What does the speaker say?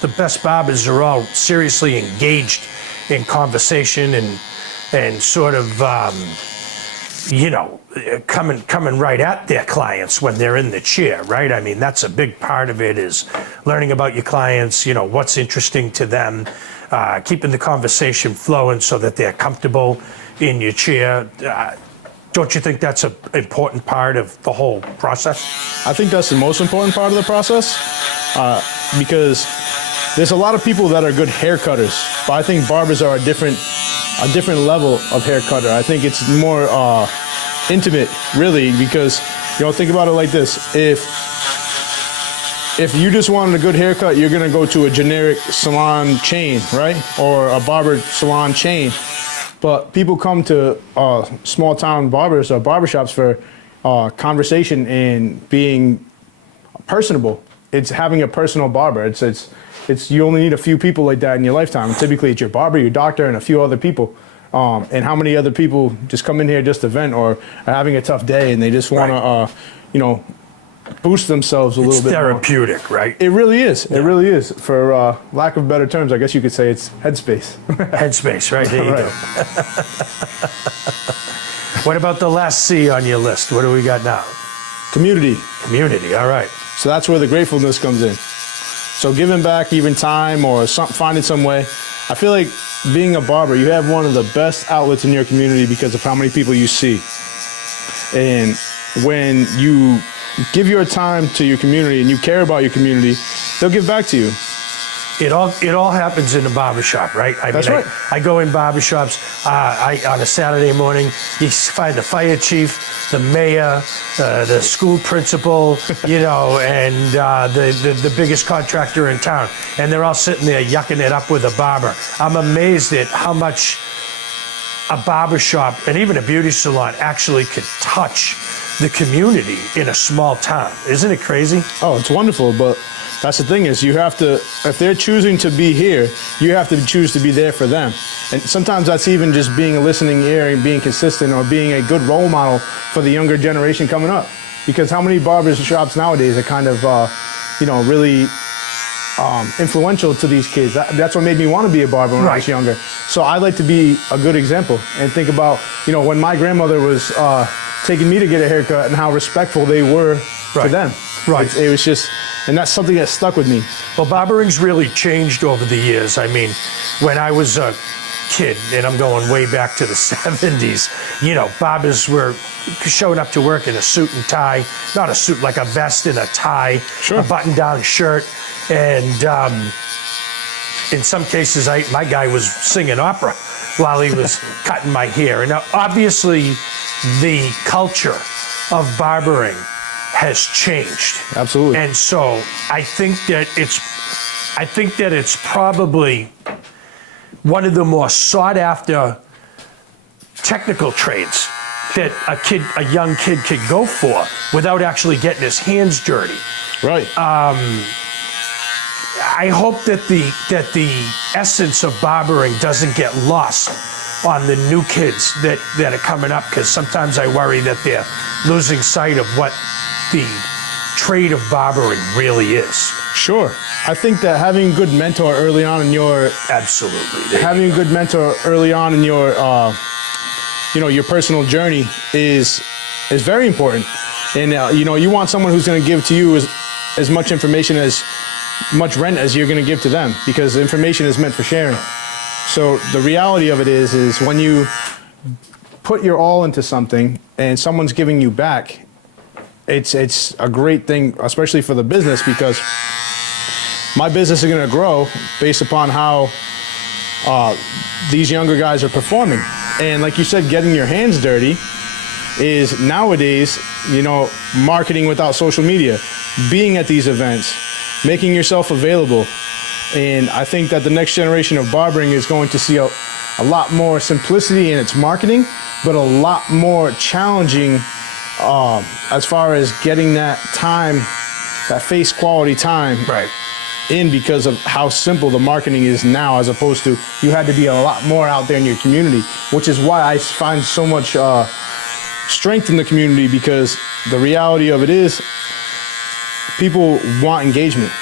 the best barbers are all seriously engaged in conversation and sort of, coming right at their clients when they're in the chair, right? I mean, that's a big part of it, is learning about your clients, what's interesting to them, keeping the conversation flowing so that they're comfortable in your chair. Don't you think that's an important part of the whole process? I think that's the most important part of the process, because there's a lot of people that are good hair cutters, but I think barbers are a different level of hair cutter. I think it's more intimate, really, because think about it like this: if you just wanted a good haircut, you're gonna go to a generic salon chain, right, or a barber salon chain. But people come to small town barbers or barbershops for conversation and being personable. It's having a personal barber. It's you only need a few people like that in your lifetime. Typically, it's your barber, your doctor, and a few other people. And how many other people just come in here just to vent or are having a tough day and they just want to, boost themselves a little bit. It's therapeutic, right? It really is. Yeah. It really is. For lack of better terms, I guess you could say it's headspace. Headspace, right? There you right. go. What about the last C on your list? What do we got now? Community. Community, all right. So that's where the gratefulness comes in. So giving back even time or finding some way. I feel like being a barber, you have one of the best outlets in your community because of how many people you see. And when you give your time to your community and you care about your community, they'll give back to you. It all happens in the barbershop, right? That's right. I go in barbershops on a Saturday morning. You find the fire chief, the mayor, the school principal, and the biggest contractor in town, and they're all sitting there yucking it up with a barber. I'm amazed at how much a barbershop and even a beauty salon actually could touch the community in a small town. Isn't it crazy? Oh, it's wonderful, but that's the thing is you have to, if they're choosing to be here, you have to choose to be there for them. And sometimes that's even just being a listening ear and being consistent or being a good role model for the younger generation coming up. Because how many barbers shops nowadays are kind of, really influential to these kids. That's what made me want to be a barber when I was younger. So I like to be a good example and think about, when my grandmother was taking me to get a haircut and how respectful they were to them. Right. It was just, and that's something that stuck with me. Well, barbering's really changed over the years. I mean, when I was a kid, and I'm going way back to the 70s, barbers were showing up to work in a suit and tie, not a suit, like a vest and a tie, a button-down shirt, and in some cases, my guy was singing opera while he was cutting my hair. And now, obviously, the culture of barbering has changed. Absolutely. And so I think that it's probably one of the more sought after technical trades that a young kid could go for without actually getting his hands dirty. Right. I hope that the essence of barbering doesn't get lost on the new kids that are coming up, because sometimes I worry that they're losing sight of what the trade of barbering really is. Sure. I think that having a good mentor early on in your having a good mentor early on in your your personal journey is very important. And you want someone who's going to give to you as much information, as much rent as you're going to give to them, because information is meant for sharing. So the reality of it is when you put your all into something and someone's giving you back, it's a great thing, especially for the business, because my business is going to grow based upon how these younger guys are performing. And like you said, getting your hands dirty is nowadays, marketing without social media, being at these events, making yourself available. And I think that the next generation of barbering is going to see a lot more simplicity in its marketing, but a lot more challenging as far as getting that time, that face quality time in, because of how simple the marketing is now, as opposed to you had to be a lot more out there in your community, which is why I find so much strength in the community, because the reality of it is people want engagement.